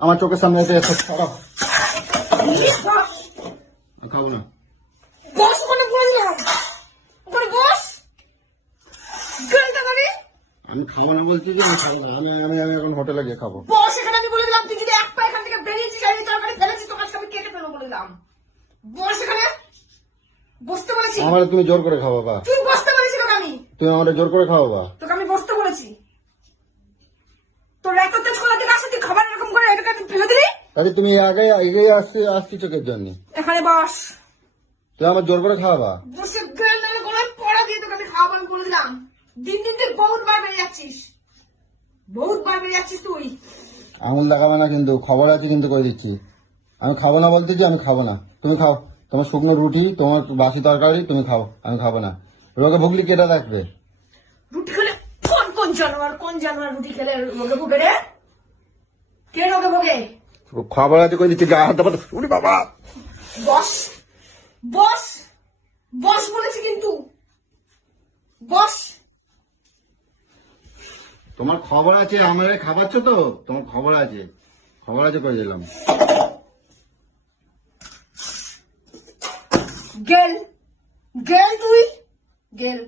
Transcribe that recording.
আমার চোখের সামনে এসে খারাপ খাবো না। বস ওখানে বললাম ওখানে বস আমি খাবো না বলছি যে আমি খাবো না। আমি আমি আমি এখন হোটেলে গিয়ে খাবো। বস এখানে আমি বলে দিলাম তুই যদি এক পা এখান থেকে বেরিয়েছিস আর এই তরকারি ফেলেছিস তোর কাছে আমি কেটে ফেলবো বলে দিলাম। বস এখানে বসতে বলেছি। আমার তুমি জোর করে খাবো বা তুই বসতে বলেছি তোকে আমি। তুমি আমার জোর করে খাবো বা তোকে আমি বসতে বলেছি। তোর এত তেজ করা দিন আসে তুই খাবার এরকম করে এটাকে তুই ফেলে দিলি। তাহলে তুমি আগে এগিয়ে আসছি চোখের জন্য। এখানে বস। তুমি আমার জোর করে খাওয়াবা। বসে গেলে গলায় পড়া দিয়ে তোকে আমি খাওয়াবো আমি বলে দিলাম। দিন দিন তুই বহুত বার বেরিয়ে যাচ্ছিস তুই। আঙুল দেখাবে না কিন্তু, খবর আছে কিন্তু কই দিচ্ছি। আমি খাবো না বলতে কি আমি খাবো না, তুমি খাও। তোমার শুকনো রুটি, তোমার বাসি তরকারি তুমি খাও, আমি খাবো না। রোগে ভুগলি কেটে রাখবে। রুটি খেলে কোন জানোয়ার রুটি খেলে রোগে ভোগে রে? কে রোগে ভোগে? খবর আছে কই দিচ্ছি, গা হাত উনি বাবা। বস বস বস বলেছি কিন্তু বস। তোমার খবর আছে, আমার খাবারছ তো, তোমার খবর আছে করে দিলাম। গেল তুই গেল।